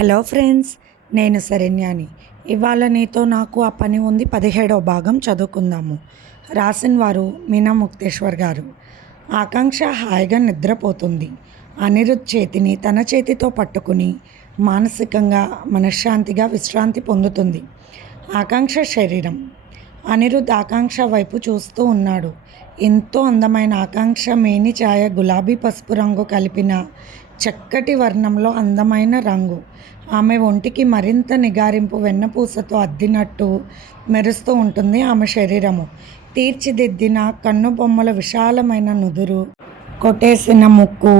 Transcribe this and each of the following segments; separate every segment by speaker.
Speaker 1: Hello friends నేను శరణ్యాని. ఇవాళ నీతో నాకు ఆ పని ఉంది. పదిహేడవ భాగం చదువుకుందాము. రాసిన వారు మీనా ముక్తేశ్వర్ గారు. ఆకాంక్ష హాయిగా నిద్రపోతుంది. అనిరుద్ చేతిని తన చేతితో పట్టుకుని మానసికంగా మనశ్శాంతిగా విశ్రాంతి పొందుతుంది. ఆకాంక్ష శరీరం. అనిరుద్ ఆకాంక్ష వైపు చూస్తూ ఉన్నాడు. ఎంతో అందమైన ఆకాంక్ష మేని ఛాయ గులాబీ పసుపు రంగు కలిపిన చక్కటి వర్ణంలో అందమైన రంగు. ఆమె ఒంటికి మరింత నిగారింపు వెన్నపూసతో అద్దినట్టు మెరుస్తూ ఉంటుంది ఆమె శరీరము. తీర్చిదిద్దిన కన్నుబొమ్మల విశాలమైన నుదురు కొట్టేసిన ముక్కు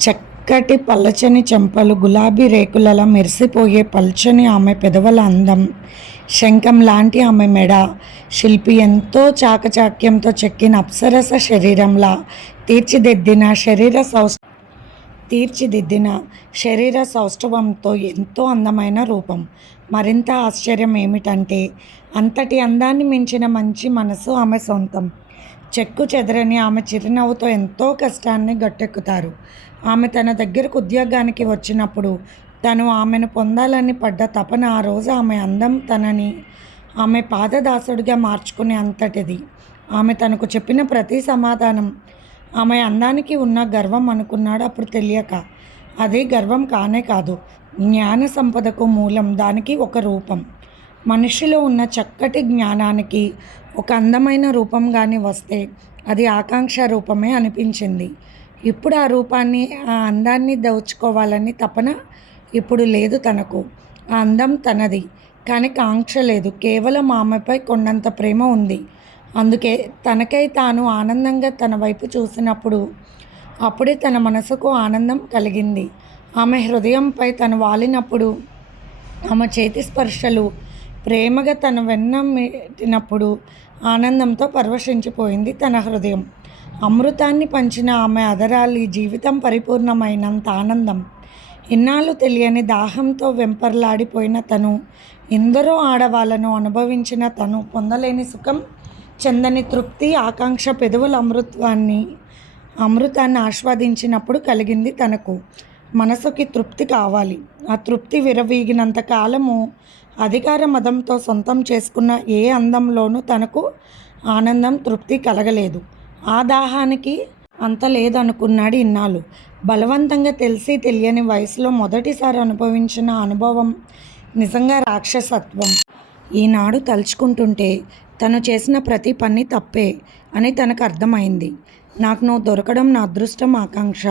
Speaker 1: చక్కటి పల్లచని చెంపలు గులాబీ రేకులలా మెరిసిపోయే పల్చని ఆమె పెదవుల అందం. శంఖం లాంటి ఆమె మెడ శిల్పి ఎంతో చాకచాక్యంతో చెక్కిన అప్సరస శరీరంలా తీర్చిదిద్దిన శరీర సౌ తీర్చిదిద్దిన శరీర సౌష్ఠవంతో ఎంతో అందమైన రూపం. మరింత ఆశ్చర్యం ఏమిటంటే అంతటి అందాన్ని మించిన మంచి మనసు ఆమె సొంతం. చెక్కు చెదరని ఆమె చిరునవ్వుతో ఎంతో కష్టాన్ని గట్టెక్కుతారు. ఆమె తన దగ్గరకు ఉద్యోగానికి వచ్చినప్పుడు తను ఆమెను పొందాలని పడ్డ తపన ఆ రోజు ఆమె అందం తనని ఆమె పాదదాసుడిగా మార్చుకునే అంతటిది. ఆమె తనకు చెప్పిన ప్రతి సమాధానం ఆమె అందానికి ఉన్న గర్వం అనుకున్నాడు అప్పుడు తెలియక. అది గర్వం కానే కాదు జ్ఞాన సంపదకు మూలం దానికి ఒక రూపం. మనిషిలో ఉన్న చక్కటి జ్ఞానానికి ఒక అందమైన రూపం కానీ వస్తే అది ఆకాంక్ష రూపమే అనిపించింది. ఇప్పుడు ఆ రూపాన్ని ఆ అందాన్ని దోచుకోవాలని తపన ఇప్పుడు లేదు తనకు. ఆ అందం తనది కానీ కాంక్ష లేదు. కేవలం ఆమెపై కొండంత ప్రేమ ఉంది. అందుకే తనకై తాను ఆనందంగా తన వైపు చూసినప్పుడు అప్పుడే తన మనసుకు ఆనందం కలిగింది. ఆమె హృదయంపై తను వాలినప్పుడు ఆమె చేతి స్పర్శలు ప్రేమగా తన వెన్నమిటినప్పుడు ఆనందంతో పరవశించిపోయింది తన హృదయం. అమృతాన్ని పంచిన ఆమె అదరాలి జీవితం పరిపూర్ణమైనంత ఆనందం. ఇన్నాళ్ళు తెలియని దాహంతో వెంపర్లాడిపోయిన తను ఎందరో ఆడవాళ్ళను అనుభవించిన తను పొందలేని సుఖం చెందని తృప్తి ఆకాంక్ష పెదవుల అమృత్వాన్ని అమృతాన్ని ఆస్వాదించినప్పుడు కలిగింది తనకు. మనసుకి తృప్తి కావాలి. ఆ తృప్తి విరవీగినంత కాలము అధికార మదంతో సొంతం చేసుకున్న ఏ అందంలోనూ తనకు ఆనందం తృప్తి కలగలేదు. ఆ దాహానికి అంత లేదనుకున్నాడు ఇన్నాళ్ళు. బలవంతంగా తెలిసి తెలియని వయసులో మొదటిసారి అనుభవించిన అనుభవం నిజంగా రాక్షసత్వం. ఈనాడు తలుచుకుంటుంటే తను చేసిన ప్రతి పని తప్పే అని తనకు అర్థమైంది. నాకు నువ్వు దొరకడం నా అదృష్టం ఆకాంక్ష.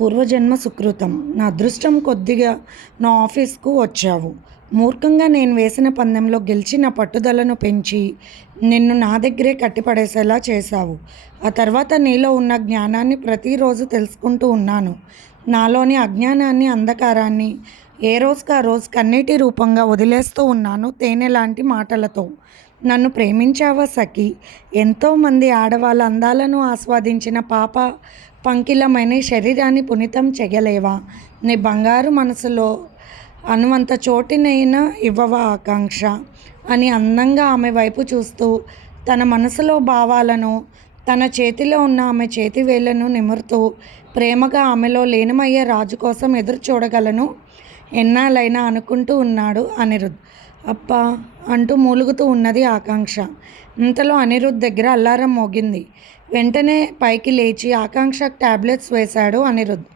Speaker 1: పూర్వజన్మ సుకృతం. నా అదృష్టం కొద్దిగా నా ఆఫీస్కు వచ్చావు. మూర్ఖంగా నేను వేసిన పందెంలో గెలిచి నా పట్టుదలను పెంచి నిన్ను నా దగ్గరే కట్టిపడేసేలా చేశావు. ఆ తర్వాత నీలో ఉన్న జ్ఞానాన్ని ప్రతిరోజు తెలుసుకుంటూ ఉన్నాను. నాలోని అజ్ఞానాన్ని అంధకారాన్ని ఏ రోజుగా రోజు కన్నీటి రూపంగా వదిలేస్తూ ఉన్నాను తేనె లాంటి మాటలతో. నన్ను ప్రేమించావా సఖి? ఎంతోమంది ఆడవాళ్ళ అందాలను ఆస్వాదించిన పాప పంకిలమైన శరీరాన్ని పునితం చెయ్యలేవా? నీ బంగారు మనసులో అనువంత చోటినైనా ఇవ్వవా ఆకాంక్ష? అని అందంగా ఆమె వైపు చూస్తూ తన మనసులో భావాలను తన చేతిలో ఉన్న ఆమె చేతి వేళ్ళను నిమురుతూ ప్రేమగా ఆమెలో లీనమయ్యే రాజు కోసం ఎదురు చూడగలను ఎన్నాళ్ళైనా అనుకుంటూ ఉన్నాడు అనిరుద్. అప్పా! అంటూ మూలుగుతూ ఉన్నది ఆకాంక్ష. ఇంతలో అనిరుద్ దగ్గర అల్లారం మోగింది. వెంటనే పైకి లేచి ఆకాంక్ష టాబ్లెట్స్ వేశాడు అనిరుద్ధ్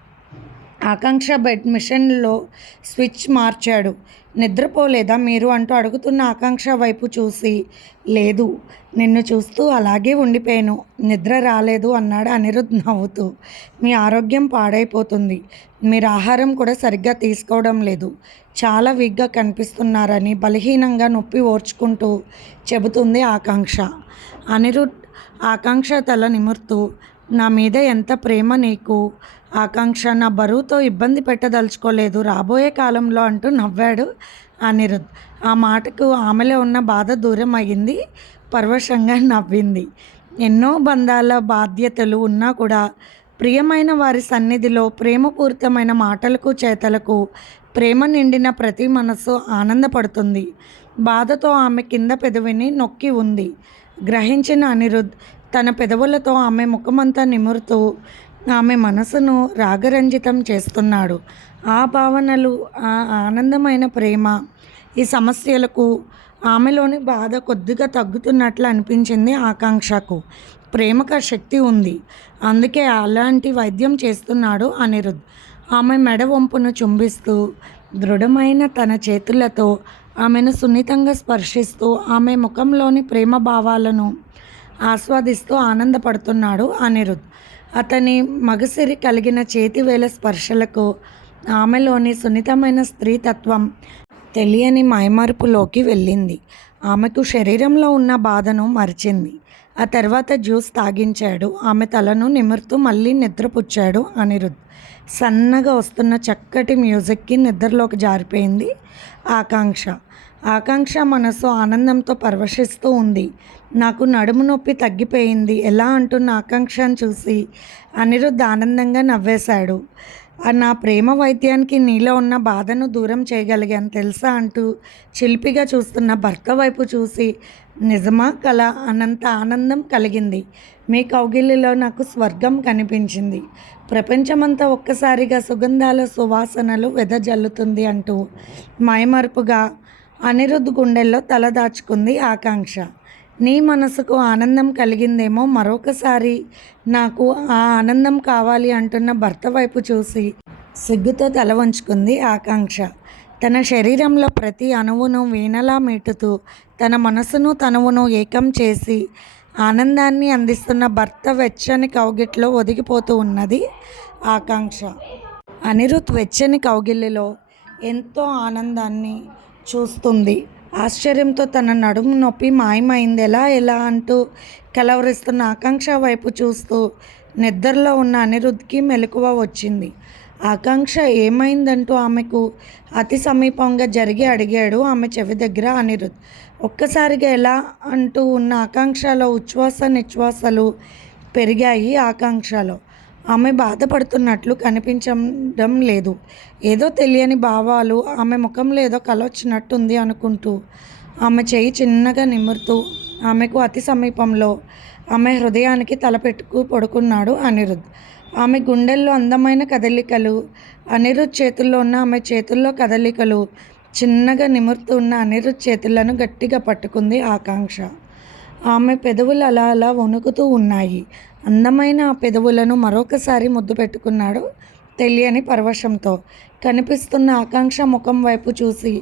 Speaker 1: ఆకాంక్ష బెడ్ మిషన్లో స్విచ్ మార్చాడు. నిద్రపోలేదా మీరు? అంటూ అడుగుతున్న ఆకాంక్ష వైపు చూసి లేదు నిన్ను చూస్తూ అలాగే ఉండిపోయాను. నిద్ర రాలేదు అన్నాడు అనిరుద్ధ్ నవ్వుతూ. మీ ఆరోగ్యం పాడైపోతుంది. మీరు ఆహారం కూడా సరిగ్గా తీసుకోవడం లేదు. చాలా వీక్గా కనిపిస్తున్నారని బలహీనంగా నొప్పి ఓర్చుకుంటూ చెబుతుంది ఆకాంక్ష. అనిరుద్ ఆకాంక్ష తల నిమురుతూ నా మీద ఎంత ప్రేమ నీకు? ఆకాంక్ష నా బరువుతో ఇబ్బంది పెట్టదలుచుకోలేదు. రాబోయే కాలంలో అంటూ నవ్వాడు అనిరుద్ ఆ మాటకు ఆమెలో ఉన్న బాధ దూరం అయ్యింది. పరవశంగా నవ్వింది. ఎన్నో బంధాల బాధ్యతలు ఉన్నా కూడా ప్రియమైన వారి సన్నిధిలో ప్రేమపూరితమైన మాటలకు చేతలకు ప్రేమ నిండిన ప్రతి మనసు ఆనందపడుతుంది. బాధతో ఆమె కింద పెదవిని నొక్కి ఉంది. గ్రహించిన అనిరుద్ తన పెదవులతో ఆమె ముఖమంతా నిమురుతూ ఆమె మనసును రాగరంజితం చేస్తున్నాడు. ఆ భావనలు ఆ ఆనందమైన ప్రేమ ఈ సమస్యలకు ఆమెలోని బాధ కొద్దిగా తగ్గుతున్నట్లు అనిపించింది ఆకాంక్షకు. ప్రేమకు శక్తి ఉంది. అందుకే అలాంటి వైద్యం చేస్తున్నాడు అనిరుద్. ఆమె మెడ వంపును చుంబిస్తూ దృఢమైన తన చేతులతో ఆమెను సున్నితంగా స్పర్శిస్తూ ఆమె ముఖంలోని ప్రేమ భావాలను ఆస్వాదిస్తూ ఆనందపడుతున్నాడు అనిరుద్. అతని మగసిరి కలిగిన చేతివేల స్పర్శలకు ఆమెలోని సున్నితమైన స్త్రీతత్వం తెలియని మైమరుపులోకి వెళ్ళింది. ఆమెకు శరీరంలో ఉన్న బాధను మరిచింది. ఆ తర్వాత జ్యూస్ తాగించాడు. ఆమె తలను నిమురుతూ మళ్ళీ నిద్రపుచ్చాడు అనిరుద్. సన్నగా వస్తున్న చక్కటి మ్యూజిక్కి నిద్రలోకి జారిపోయింది ఆకాంక్ష. ఆకాంక్ష మనసు ఆనందంతో పరవశిస్తూ ఉంది. నాకు నడుము నొప్పి తగ్గిపోయింది. ఎలా అంటున్న ఆకాంక్షను చూసి అనిరుద్ధ్ ఆనందంగా నవ్వేశాడు. నా ప్రేమ వైద్యానికి నీలో ఉన్న బాధను దూరం చేయగలిగాను తెలుసా అంటూ చిలిపిగా చూస్తున్న భర్త వైపు చూసి నిజమా కల అనంత ఆనందం కలిగింది. మీ కౌగిలిలో నాకు స్వర్గం కనిపించింది. ప్రపంచమంతా ఒక్కసారిగా సుగంధాల సువాసనలు వెదజల్లుతుంది అంటూ మైమరుపుగా అనిరుద్ధ్ గుండెల్లో తల దాచుకుంది ఆకాంక్ష. నీ మనసుకు ఆనందం కలిగిందేమో మరొకసారి నాకు ఆ ఆనందం కావాలి అంటున్న భర్త వైపు చూసి సిగ్గుతో తల వంచుకుంది ఆకాంక్ష. తన శరీరంలో ప్రతి అణువును వీణలా మీటుతూ తన మనసును తనువును ఏకం చేసి ఆనందాన్ని అందిస్తున్న భర్త వెచ్చని కౌగిట్లో ఒదిగిపోతూ ఉన్నది ఆకాంక్ష. అనిరుత్ వెచ్చని కౌగిలిలో ఎంతో ఆనందాన్ని చూస్తుంది. ఆశ్చర్యంతో తన నడుము నొప్పి మాయమైంది. ఎలా ఎలా అంటూ కలవరిస్తున్న ఆకాంక్ష వైపు చూస్తూ నిద్రలో ఉన్న అనిరుద్ధ్కి మెలకువ వచ్చింది. ఆకాంక్ష ఏమైందంటూ ఆమెకు అతి సమీపంగా జరిగి అడిగాడు ఆమె చెవి దగ్గర అనిరుద్. ఒక్కసారిగా ఎలా అంటూ ఉన్న ఆకాంక్షలో ఉచ్ఛ్వాస నిశ్వాసలు పెరిగాయి ఆకాంక్షలో. ఆమె బాధపడుతున్నట్లు కనిపించడం లేదు. ఏదో తెలియని భావాలు ఆమె ముఖంలో ఏదో కలొచ్చినట్టుంది అనుకుంటూ ఆమె చేయి చిన్నగా నిమురుతూ ఆమెకు అతి సమీపంలో ఆమె హృదయానికి తలపెట్టుకు పడుకున్నాడు అనిరుద్. ఆమె గుండెల్లో అందమైన కదలికలు అనిరుద్ చేతుల్లో ఉన్న ఆమె చేతుల్లో కదలికలు చిన్నగా నిమురుతున్న అనిరుద్ చేతులను గట్టిగా పట్టుకుంది ఆకాంక్ష. ఆమె పెదవులు అలా అలా వణుకుతూ ఉన్నాయి. అందమైన ఆ పెదవులను మరొకసారి ముద్దు పెట్టుకున్నాడు తెలియని పరవశంతో. కనిపిస్తున్న ఆకాంక్ష ముఖం వైపు చూసి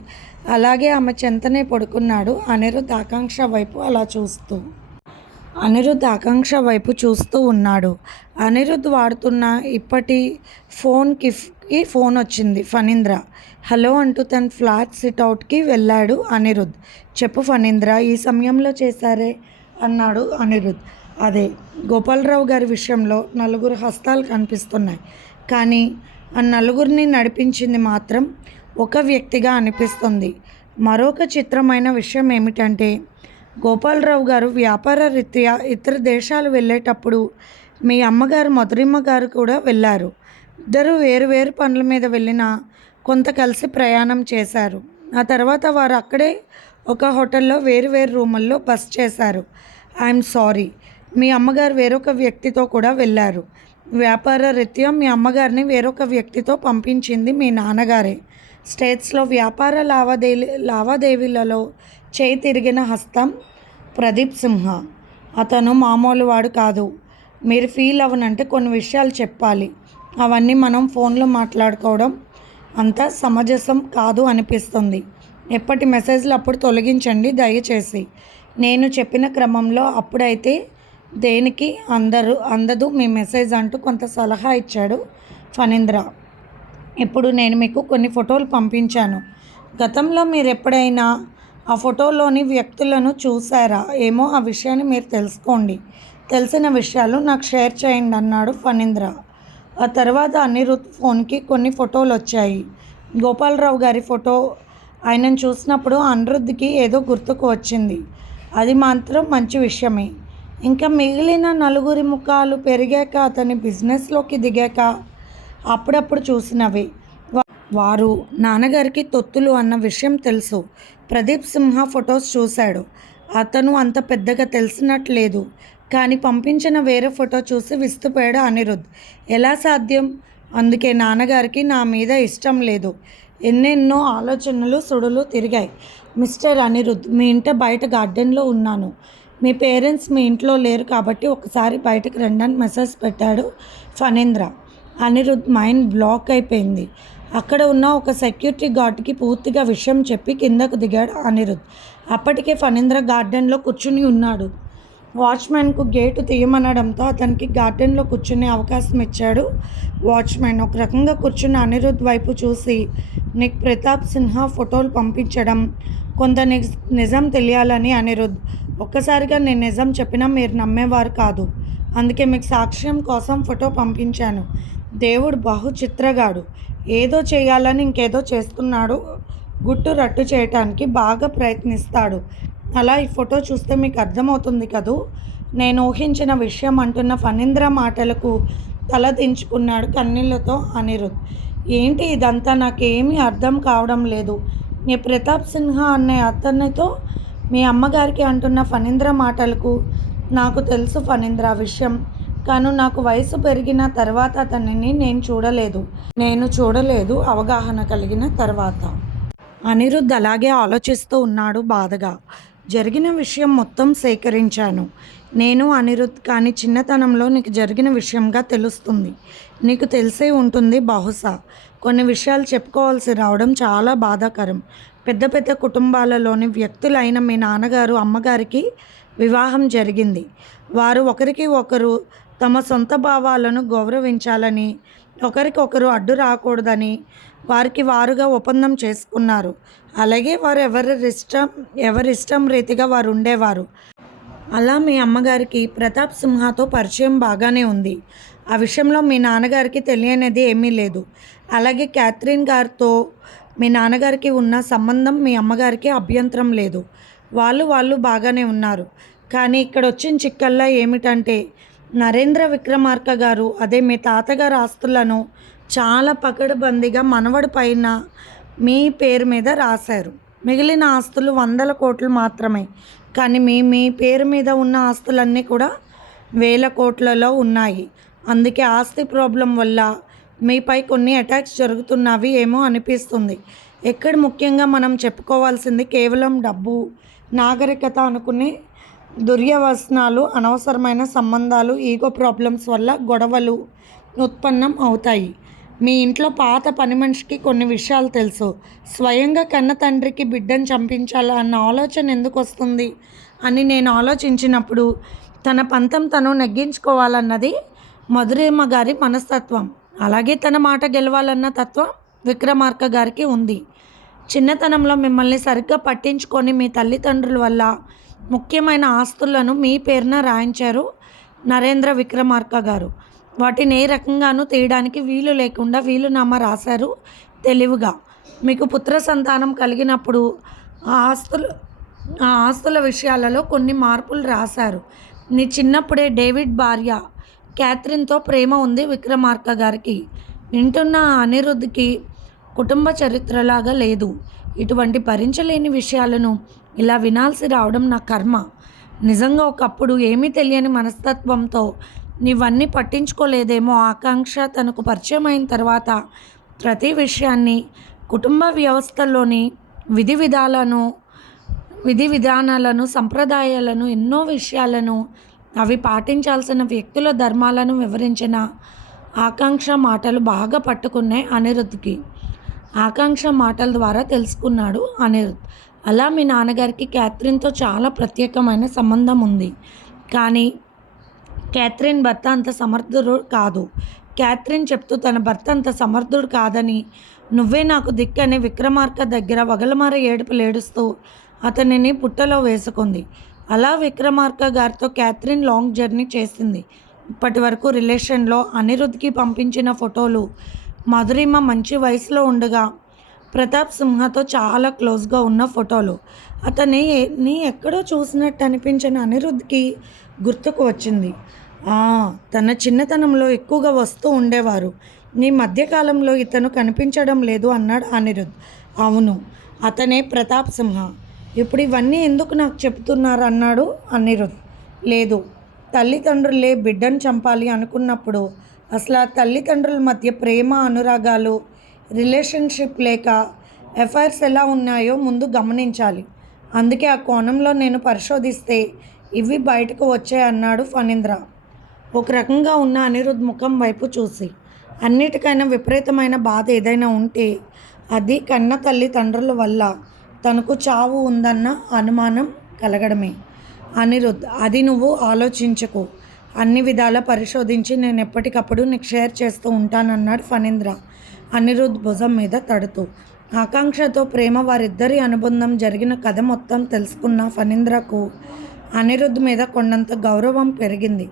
Speaker 1: అలాగే ఆమె చెంతనే పడుకున్నాడు అనిరుద్ ఆకాంక్ష వైపు అలా చూస్తూ. అనిరుద్ధ ఆకాంక్ష వైపు చూస్తూ ఉన్నాడు. అనిరుద్ధ్ వాడుతున్న ఇప్పటి ఫోన్కి కి ఫోన్ వచ్చింది ఫణీంద్ర. హలో అంటూ తన ఫ్లాట్ సిట్అవుట్కి వెళ్ళాడు అనిరుద్ధ్ చెప్పు ఫణీంద్ర ఈ సమయంలో చేశారే? అన్నాడు అనిరుద్. అదే గోపాలరావు గారి విషయంలో నలుగురు హస్తాలు కనిపిస్తున్నాయి. కానీ ఆ నలుగురిని నడిపించింది మాత్రం ఒక వ్యక్తిగా అనిపిస్తుంది. మరొక చిత్రమైన విషయం ఏమిటంటే గోపాలరావు గారు వ్యాపార రీత్యా ఇతర దేశాలు వెళ్ళేటప్పుడు మీ అమ్మగారు మధురిమ్మ గారు కూడా వెళ్ళారు. ఇద్దరు వేరు వేరు పనుల మీద వెళ్ళినా కొంత కలిసి ప్రయాణం చేశారు. ఆ తర్వాత వారు అక్కడే ఒక హోటల్లో వేరు వేరు రూముల్లో బస్ చేశారు. I'm sorry. మీ అమ్మగారు వేరొక వ్యక్తితో కూడా వెళ్ళారు. వ్యాపార రీత్యా మీ అమ్మగారిని వేరొక వ్యక్తితో పంపించింది మీ నాన్నగారే. స్టేట్స్లో వ్యాపార లావాదేవీ లావాదేవీలలో చేయి తిరిగిన హస్తం ప్రదీప్ సింహ. అతను మామూలు వాడు కాదు. మీరు ఫీల్ అవ్వనంటే కొన్ని విషయాలు చెప్పాలి. అవన్నీ మనం ఫోన్లో మాట్లాడుకోవడం అంత సమంజసం కాదు అనిపిస్తుంది. ఎప్పటి మెసేజ్లు అప్పుడు తొలగించండి దయచేసి. నేను చెప్పిన క్రమంలో అప్పుడైతే దేనికి అందరు అందదు మీ మెసేజ్ అంటూ కొంత సలహా ఇచ్చాడు ఫణీంద్ర. ఇప్పుడు నేను మీకు కొన్ని ఫోటోలు పంపించాను. గతంలో మీరు ఎప్పుడైనా ఆ ఫోటోలోని వ్యక్తులను చూసారా? ఏమో ఆ విషయాన్ని మీరు తెలుసుకోండి. తెలిసిన విషయాలు నాకు షేర్ చేయండి అన్నాడు ఫణీంద్ర. ఆ తర్వాత అనిరుద్ ఫోన్కి కొన్ని ఫోటోలు వచ్చాయి. గోపాలరావు గారి ఫోటో ఆయనను చూసినప్పుడు అనిరుద్ధ్కి ఏదో గుర్తుకు వచ్చింది. అది మాత్రం మంచి విషయమే. ఇంకా మిగిలిన నలుగురి ముఖాలు పెరిగాక అతని బిజినెస్లోకి దిగాక అప్పుడప్పుడు చూసినవి. వారు నాన్నగారికి తొత్తులు అన్న విషయం తెలుసు. ప్రదీప్ సింహ ఫొటోస్ చూశాడు. అతను అంత పెద్దగా తెలిసినట్లేదు. కానీ పంపించిన వేరే ఫోటో చూసి విస్తుపోయాడు అనిరుద్. ఎలా సాధ్యం? అందుకే నాన్నగారికి నా మీద ఇష్టం లేదు. ఎన్నెన్నో ఆలోచనలు సుడులు తిరిగాయి. మిస్టర్ అనిరుద్ మీ ఇంట బయట గార్డెన్లో ఉన్నాను. మీ పేరెంట్స్ మీ ఇంట్లో లేరు కాబట్టి ఒకసారి బయటకు రండని మెసేజ్ పెట్టాడు ఫణీంద్ర. అనిరుద్ మైండ్ బ్లాక్ అయిపోయింది. అక్కడ ఉన్న ఒక సెక్యూరిటీ గార్డ్కి పూర్తిగా విషయం చెప్పి కిందకు దిగాడు అనిరుద్ అప్పటికే ఫణీంద్ర గార్డెన్లో కూర్చుని ఉన్నాడు. వాచ్మెన్కు గేటు తీయమనడంతో అతనికి గార్డెన్లో కూర్చునే అవకాశం ఇచ్చాడు వాచ్మెన్ ఒక రకంగా కూర్చున్న అనిరుద్ వైపు చూసి నీకు ప్రతాప్ సిన్హా ఫోటోలు పంపించడం కొంత నిజం తెలియాలని అనిరుద్. ఒక్కసారిగా నేను నిజం చెప్పినా మీరు నమ్మేవారు కాదు. అందుకే మీకు సాక్ష్యం కోసం ఫోటో పంపించాను. దేవుడు బహు చిత్రగాడు ఏదో చేయాలని ఇంకేదో చేస్తున్నాడు. గుట్టు రట్టు చేయటానికి బాగా ప్రయత్నిస్తాడు. అలా ఈ ఫోటో చూస్తే మీకు అర్థమవుతుంది కదూ? నేను ఊహించిన విషయం అంటున్న ఫణీంద్ర మాటలకు తల దించుకున్నాడు కన్నీళ్ళతో అనిరుద్. ఏంటి ఇదంతా? నాకేమీ అర్థం కావడం లేదు. మీ ప్రతాప్ సిన్హా అనే అతనితో మీ అమ్మగారికి అంటున్న ఫణీంద్ర మాటలకు నాకు తెలుసు ఫణీంద్ర విషయం. కాను నాకు వయసు పెరిగిన తర్వాత అతనిని నేను చూడలేదు. నేను చూడలేదు అవగాహన కలిగిన తర్వాత. అనిరుద్ధ్ అలాగే ఆలోచిస్తూ ఉన్నాడు బాధగా. జరిగిన విషయం మొత్తం సేకరించాను. నేను అనిరుద్ధ్ కానీ చిన్నతనంలో నీకు జరిగిన విషయంగా తెలుస్తుంది. నీకు తెలిసే ఉంటుంది బహుశా. కొన్ని విషయాలు చెప్పుకోవాల్సి రావడం చాలా బాధాకరం. పెద్ద పెద్ద కుటుంబాలలోని వ్యక్తులైన మీ నాన్నగారు అమ్మగారికి వివాహం జరిగింది. వారు ఒకరికి ఒకరు తమ సొంత భావాలను గౌరవించాలని ఒకరికొకరు అడ్డు రాకూడదని వారికి వారుగా ఒప్పందం చేసుకున్నారు. అలాగే వారు ఎవరి ఇష్టం ఎవరిష్టం రీతిగా వారు ఉండేవారు. అలా మీ అమ్మగారికి ప్రతాప్ సింహాతో పరిచయం బాగానే ఉంది. ఆ విషయంలో మీ నాన్నగారికి తెలియనిది ఏమీ లేదు. అలాగే క్యాథరిన్ గారితో మీ నాన్నగారికి ఉన్న సంబంధం మీ అమ్మగారికి అభ్యంతరం లేదు. వాళ్ళు వాళ్ళు బాగానే ఉన్నారు. కానీ ఇక్కడ వచ్చిన చిక్కల్లా ఏమిటంటే నరేంద్ర విక్రమార్క గారు అదే మీ తాతగారు ఆస్తులను చాలా పకడ్బందీగా మనవడి పైన మీ పేరు మీద రాశారు. మిగిలిన ఆస్తులు వందల కోట్లు మాత్రమే. కానీ మీ మీ పేరు మీద ఉన్న ఆస్తులన్నీ కూడా వేల కోట్లలో ఉన్నాయి. అందుకే ఆస్తి ప్రాబ్లం వల్ల మీపై కొన్ని అటాక్స్ జరుగుతున్నవి ఏమో అనిపిస్తుంది. ఎక్కడ ముఖ్యంగా మనం చెప్పుకోవాల్సింది కేవలం డబ్బు నాగరికత అనుకునే దుర్యవసనాలు అనవసరమైన సంబంధాలు ఈగో ప్రాబ్లమ్స్ వల్ల గొడవలు ఉత్పన్నం అవుతాయి. మీ ఇంట్లో పాత పని మనిషికి కొన్ని విషయాలు తెలుసు. స్వయంగా కన్న తండ్రికి బిడ్డను చంపించాలా అన్న ఆలోచన ఎందుకు వస్తుంది అని నేను ఆలోచించినప్పుడు తన పంతం తను నెగ్గించుకోవాలన్నది మధురేమ గారి మనస్తత్వం. అలాగే తన మాట గెలవాలన్న తత్వం విక్రమార్క గారికి ఉంది. చిన్నతనంలో మిమ్మల్ని సరిగ్గా పట్టించుకొని మీ తల్లిదండ్రుల వల్ల ముఖ్యమైన ఆస్తులను మీ పేరున రాయించారు నరేంద్ర విక్రమార్క గారు. వాటిని ఏ రకంగానూ తీయడానికి వీలు లేకుండా వీలునామా రాశారు తెలివిగా. మీకు పుత్ర సంతానం కలిగినప్పుడు ఆ ఆస్తులు ఆ ఆస్తుల విషయాలలో కొన్ని మార్పులు రాశారు. నీ చిన్నప్పుడే డేవిడ్ భార్య క్యాథరిన్తో ప్రేమ ఉంది విక్రమార్క గారికి. వింటున్న అనిరుద్ధ్కి కుటుంబ చరిత్రలాగా లేదు. ఇటువంటి భరించలేని విషయాలను ఇలా వినాల్సి రావడం నా కర్మ. నిజంగా ఒకప్పుడు ఏమీ తెలియని మనస్తత్వంతో నీవన్నీ పట్టించుకోలేదేమో ఆకాంక్ష తనకు పరిచయం అయిన తర్వాత ప్రతి విషయాన్ని కుటుంబ వ్యవస్థలోని విధి విధాలను విధి విధానాలను సంప్రదాయాలను ఎన్నో విషయాలను అవి పాటించాల్సిన వ్యక్తుల ధర్మాలను వివరించిన ఆకాంక్ష మాటలు బాగా పట్టుకున్నాయి అనిరుద్ధ్కి. ఆకాంక్ష మాటల ద్వారా తెలుసుకున్నాడు అనిరుద్ అలా మీ నాన్నగారికి క్యాథరిన్తో చాలా ప్రత్యేకమైన సంబంధం ఉంది. కానీ క్యాథరిన్ భర్త అంత సమర్థుడు కాదు. క్యాథరిన్ చెప్తూ తన భర్త అంత సమర్థుడు కాదని నువ్వే నాకు దిక్కని విక్రమార్క దగ్గర వగలమార ఏడుపులు ఏడుస్తూ అతనిని పుట్టలో వేసుకుంది. అలా విక్రమార్క గారితో క్యాథరిన్ లాంగ్ జర్నీ చేసింది. ఇప్పటి వరకు రిలేషన్లో అనిరుద్ధ్కి పంపించిన ఫోటోలు మధురిమ మంచి వయసులో ఉండగా ప్రతాప్ సింహతో చాలా క్లోజ్గా ఉన్న ఫోటోలు. అతని నీ ఎక్కడో చూసినట్టు అనిపించిన అనిరుద్ధ్కి గుర్తుకు వచ్చింది. తన చిన్నతనంలో ఎక్కువగా వస్తూ ఉండేవారు. నీ మధ్యకాలంలో ఇతను కనిపించడం లేదు అన్నాడు అనిరుద్ అవును అతనే ప్రతాప్ సింహ. ఇప్పుడు ఇవన్నీ ఎందుకు నాకు చెప్తున్నారు అన్నాడు అనిరుద్. లేదు తల్లిదండ్రులే బిడ్డను చంపాలి అనుకున్నప్పుడు అసలు ఆ తల్లిదండ్రుల మధ్య ప్రేమ అనురాగాలు రిలేషన్షిప్ లేక ఎఫైర్స్ ఎలా ఉన్నాయో ముందు గమనించాలి. అందుకే ఆ కోణంలో నేను పరిశోధిస్తే ఇవి బయటకు వచ్చాయి అన్నాడు ఫణీంద్ర. ఒక రకంగా ఉన్న అనిరుద్ ముఖం వైపు చూసి అన్నిటికైనా విపరీతమైన బాధ ఏదైనా ఉంటే అది కన్న తల్లిదండ్రుల వల్ల తనకు చావు ఉందన్న అనుమానం కలగడమే. అనిరుద్ధ్ అది నువ్వు ఆలోచించకు. అన్ని విధాలా పరిశోధించి నేను ఎప్పటికప్పుడు నీకు షేర్ చేస్తూ ఉంటానన్నాడు ఫణీంద్ర. అనిరుద్ధ్ భుజం మీద తడుతూ. ఆకాంక్షతో ప్రేమ వారిద్దరి అనుబంధం జరిగిన కథ మొత్తం తెలుసుకున్న ఫణీంద్రకు అనిరుద్ధ్ మీద కొండంత గౌరవం పెరిగింది.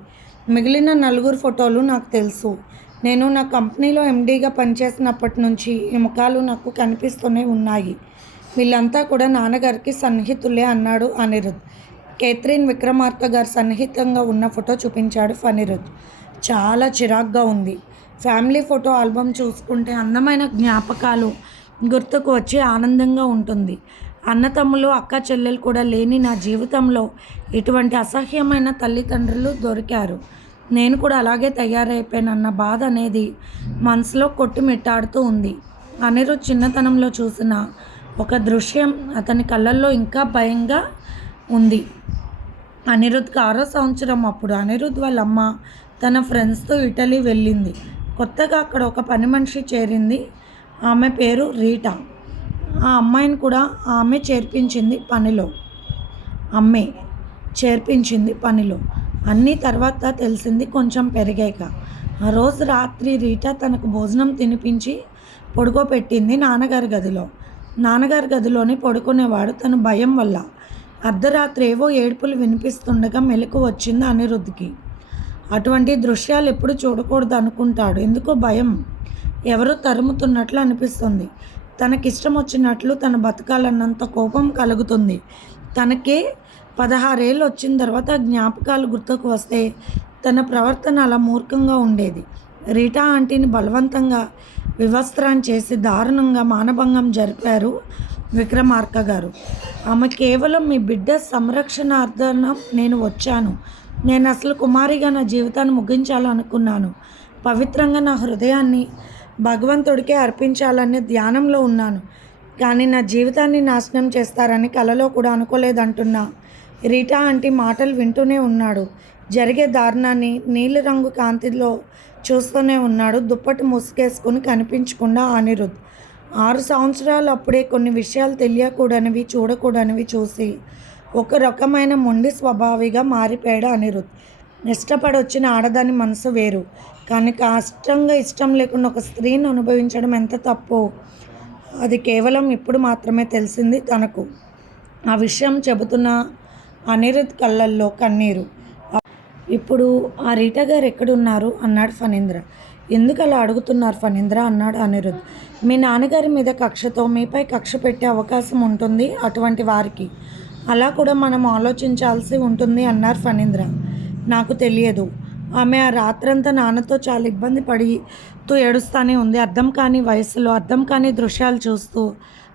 Speaker 1: మిగిలిన నలుగురు ఫోటోలు నాకు తెలుసు. నేను నా కంపెనీలో ఎండీగా పనిచేసినప్పటి నుంచి ఈ ముఖాలు నాకు కనిపిస్తూనే ఉన్నాయి. వీళ్ళంతా కూడా నాన్నగారికి సన్నిహితులే అన్నాడు అనిరుద్. కేథరిన్ విక్రమార్క గారు సన్నిహితంగా ఉన్న ఫోటో చూపించాడు ఫనిరుద్ చాలా చిరాగ్గా ఉంది. ఫ్యామిలీ ఫోటో ఆల్బమ్ చూసుకుంటే అందమైన జ్ఞాపకాలు గుర్తుకు వచ్చి ఆనందంగా ఉంటుంది. అన్నతమ్ములు అక్క చెల్లెలు కూడా లేని నా జీవితంలో ఇటువంటి అసహ్యమైన తల్లిదండ్రులు దొరికారు. నేను కూడా అలాగే తయారైపోయానన్న బాధ అనేది మనసులో కొట్టుమిట్టాడుతూ ఉంది. అనిరుద్ చిన్నతనంలో చూసిన ఒక దృశ్యం అతని కళ్ళల్లో ఇంకా భయంగా ఉంది. అనిరుద్ధ్కి ఆరో సంవత్సరం అప్పుడు అనిరుద్ధ్ వాళ్ళ అమ్మ తన ఫ్రెండ్స్తో ఇటలీ వెళ్ళింది. కొత్తగా అక్కడ ఒక పని మనిషి చేరింది. ఆమె పేరు రీటా. ఆ అమ్మాయిని కూడా ఆమె చేర్పించింది పనిలో. అమ్మే చేర్పించింది పనిలో. అన్నీ తర్వాత తెలిసింది కొంచెం పెరిగాక. ఆ రోజు రాత్రి రీటా తనకు భోజనం తినిపించి పడుకోబెట్టింది నాన్నగారి గదిలో. నాన్నగారి గదిలోనే పడుకునేవాడు. తన భయం వల్ల అర్ధరాత్రి ఏవో ఏడుపులు వినిపిస్తుండగా మెలకు వచ్చింది అనిరుద్ధికి. అటువంటి దృశ్యాలు ఎప్పుడు చూడకూడదు అనుకుంటాడు ఎందుకో భయం. ఎవరో తరుముతున్నట్లు అనిపిస్తుంది. తనకిష్టం వచ్చినట్లు తన బతకాలన్నంత కోపం కలుగుతుంది. తనకే పదహారేళ్ళు వచ్చిన తర్వాత జ్ఞాపకాలు గుర్తుకు వస్తే తన ప్రవర్తన అలా మూర్ఖంగా ఉండేది. రీటా ఆంటీని బలవంతంగా వివస్త్రం చేసి దారుణంగా మానభంగం జరిపారు విక్రమార్క గారు. ఆమె కేవలం మీ బిడ్డ సంరక్షణార్థం నేను వచ్చాను. నేను అసలు కుమారిగా నా జీవితాన్ని ముగించాలనుకున్నాను. పవిత్రంగా నా హృదయాన్ని భగవంతుడికే అర్పించాలనే ధ్యానంలో ఉన్నాను. కానీ నా జీవితాన్ని నాశనం చేస్తారని కలలో కూడా అనుకోలేదంటున్నా. రీటా అంటే మాటలు వింటూనే ఉన్నాడు. జరిగే దారుణాన్ని నీలిరంగు కాంతిలో చూస్తూనే ఉన్నాడు. దుప్పటి ముసుగేసుకుని కనిపించకుండా అనిరుద్. ఆరు సంవత్సరాలు అప్పుడే కొన్ని విషయాలు తెలియకూడనివి చూడకూడనివి చూసి ఒక రకమైన మొండి స్వభావిగా మారిపోయాడు అనిరుద్. ఇష్టపడి వచ్చిన ఆడదాని మనసు వేరు. కానీ కష్టంగా ఇష్టం లేకుండా ఒక స్త్రీని అనుభవించడం ఎంత తప్పో అది కేవలం ఇప్పుడు మాత్రమే తెలిసింది తనకు. ఆ విషయం చెబుతున్న అనిరుద్ కళ్ళల్లో కన్నీరు. ఇప్పుడు ఆ రీటా గారు ఎక్కడున్నారు? అన్నాడు ఫణీంద్ర. ఎందుకు అలా అడుగుతున్నారు ఫణీంద్ర? అన్నాడు అనిరుద్. మీ నాన్నగారి మీద కక్షతో మీపై కక్ష పెట్టే అవకాశం ఉంటుంది అటువంటి వారికి. అలా కూడా మనం ఆలోచించాల్సి ఉంటుంది అన్నారు ఫణీంద్ర. నాకు తెలియదు. ఆమె ఆ రాత్రంతా నాన్నతో చాలా ఇబ్బంది పడుతూ ఏడుస్తూనే ఉంది. అర్థం కాని వయసులో అర్థం కాని దృశ్యాలు చూస్తూ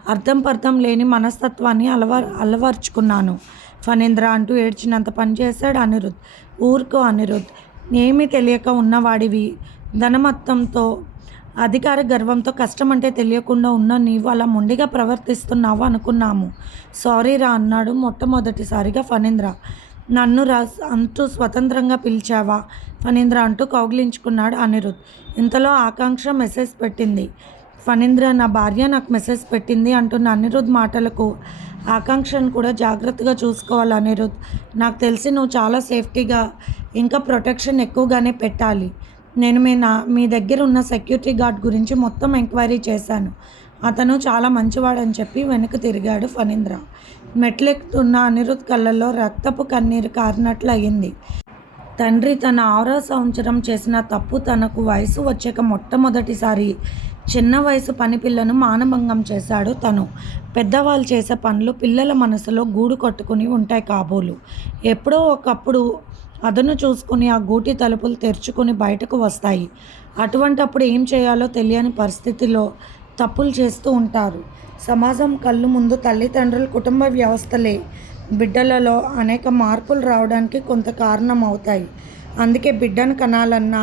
Speaker 1: అర్థం పర్థం లేని మనస్తత్వాన్ని అలవా అలవర్చుకున్నాను. ఫణీంద్ర అంటూ ఏడ్చినంత పని చేశాడు అనిరుద్. ఊరుకో అనిరుద్. ఏమీ తెలియక ఉన్నవాడివి. ధనమత్తంతో అధికార గర్వంతో కష్టం అంటే తెలియకుండా ఉన్న నీవు అలా మొండిగా ప్రవర్తిస్తున్నావు అనుకున్నాము. సారీరా అన్నాడు మొట్టమొదటిసారిగా ఫణీంద్ర. నన్ను రా అంటూ స్వతంత్రంగా పిలిచావా? ఫణీంద్ర అంటూ కౌగిలించుకున్నాడు అనిరుద్. ఇంతలో ఆకాంక్ష మెసేజ్ పెట్టింది. ఫణీంద్ర నా భార్య నాకు మెసేజ్ పెట్టింది అంటున్న అనిరుద్ మాటలకు ఆకాంక్షను కూడా జాగ్రత్తగా చూసుకోవాలి అనిరుద్. నాకు తెలిసి నువ్వు చాలా సేఫ్టీగా ఇంకా ప్రొటెక్షన్ ఎక్కువగానే పెట్టాలి. నేను మీ నా మీ దగ్గర ఉన్న సెక్యూరిటీ గార్డ్ గురించి మొత్తం ఎంక్వైరీ చేశాను. అతను చాలా మంచివాడని చెప్పి వెనక్కి తిరిగాడు ఫణీంద్ర. మెట్లెక్కుతున్న అనిరుద్ కళ్ళల్లో రక్తపు కన్నీరు కారినట్లు అయింది తండ్రి తన ఆరో సంవత్సరం చేసిన తప్పు తనకు వయసు వచ్చాక మొట్టమొదటిసారి చిన్న వయసు పని పిల్లను మానభంగం చేశాడు తను. పెద్దవాళ్ళు చేసే పనులు పిల్లల మనసులో గూడు కట్టుకుని ఉంటాయి కాబోలు. ఎప్పుడో ఒకప్పుడు అదను చూసుకుని ఆ గూటి తలుపులు తెరుచుకుని బయటకు వస్తాయి. అటువంటప్పుడు ఏం చేయాలో తెలియని పరిస్థితిలో తప్పులు చేస్తూ ఉంటారు. సమాజం కళ్ళు ముందు తల్లిదండ్రులు కుటుంబ వ్యవస్థలే బిడ్డలలో అనేక మార్పులు రావడానికి కొంత కారణం అవుతాయి అందుకే బిడ్డను కనాలన్నా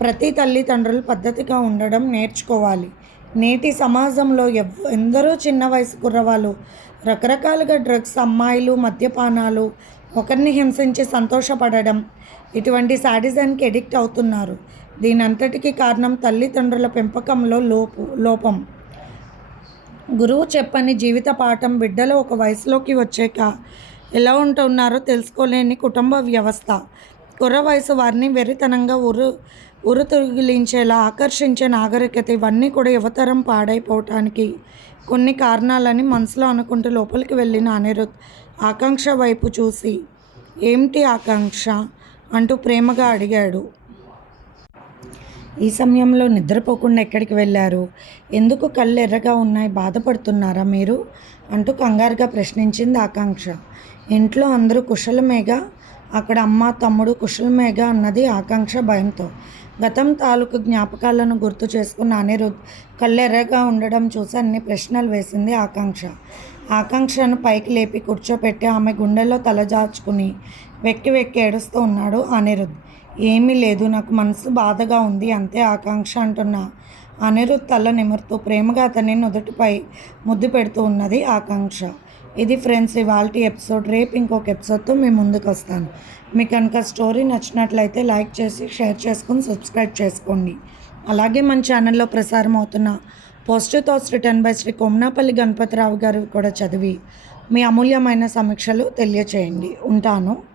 Speaker 1: ప్రతి తల్లిదండ్రులు పద్ధతిగా ఉండడం నేర్చుకోవాలి. నేటి సమాజంలో ఎవ్ ఎందరో చిన్న వయసు కుర్రవాళ్ళు రకరకాలుగా డ్రగ్స్ అమ్మాయిలు మద్యపానాలు ఒకరిని హింసించి సంతోషపడడం ఇటువంటి సాడిజానికి ఎడిక్ట్ అవుతున్నారు. దీని అంతటికీ కారణం తల్లిదండ్రుల పెంపకంలో లోపు లోపం. గురువు చెప్పని జీవిత పాఠం బిడ్డలు ఒక వయసులోకి వచ్చాక ఎలా ఉంటున్నారో తెలుసుకోలేని కుటుంబ వ్యవస్థ. కుర్ర వయసు వారిని వెరితనంగా ఉరు ఉరతొగిలించేలా ఆకర్షించే నాగరికత ఇవన్నీ కూడా యువతరం పాడైపోవటానికి కొన్ని కారణాలని మనసులో అనుకుంటూ లోపలికి వెళ్ళిన అనిరుద్ ఆకాంక్ష వైపు చూసి ఏమిటి ఆకాంక్ష? అంటూ ప్రేమగా అడిగాడు. ఈ సమయంలో నిద్రపోకుండా ఎక్కడికి వెళ్ళారు? ఎందుకు కళ్ళు ఎర్రగా ఉన్నాయి? బాధపడుతున్నారా మీరు? అంటూ కంగారుగా ప్రశ్నించింది ఆకాంక్ష. ఇంట్లో అందరూ కుశలమేగా? అక్కడ అమ్మ తమ్ముడు కుశలమేగా? అన్నది ఆకాంక్ష భయంతో. గతం తాలూకు జ్ఞాపకాలను గుర్తు చేసుకున్న అనిరుద్ కళ్ళెర్రగా ఉండడం చూసి అన్ని ప్రశ్నలు వేసింది ఆకాంక్ష. ఆకాంక్షను పైకి లేపి కూర్చోపెట్టి ఆమె గుండెల్లో తలజాచుకుని వెక్కి వెక్కి ఏడుస్తూ ఉన్నాడు అనిరుద్. ఏమీ లేదు నాకు మనసు బాధగా ఉంది అంతే ఆకాంక్ష అంటున్న అనిరుద్ తల నిమురుతూ ప్రేమగా అతని నుదుటిపై ముద్దు పెడుతూ ఉన్నది ఆకాంక్ష. ఇది ఫ్రెండ్స్ ఇవాళ ఎపిసోడ్ రేపు ఇంకొక ఎపిసోడ్తో మేము ముందుకు వస్తాను. మీకు కనుక స్టోరీ నచ్చినట్లయితే లైక్ చేసి షేర్ చేసుకుని సబ్స్క్రైబ్ చేసుకోండి. అలాగే మన ఛానల్లో ప్రసారం అవుతున్న post thoughts written by Shri Komnapalli Ganapathirao గారు కూడా చదివి మీ అమూల్యమైన సమీక్షలు తెలియచేయండి. ఉంటాను.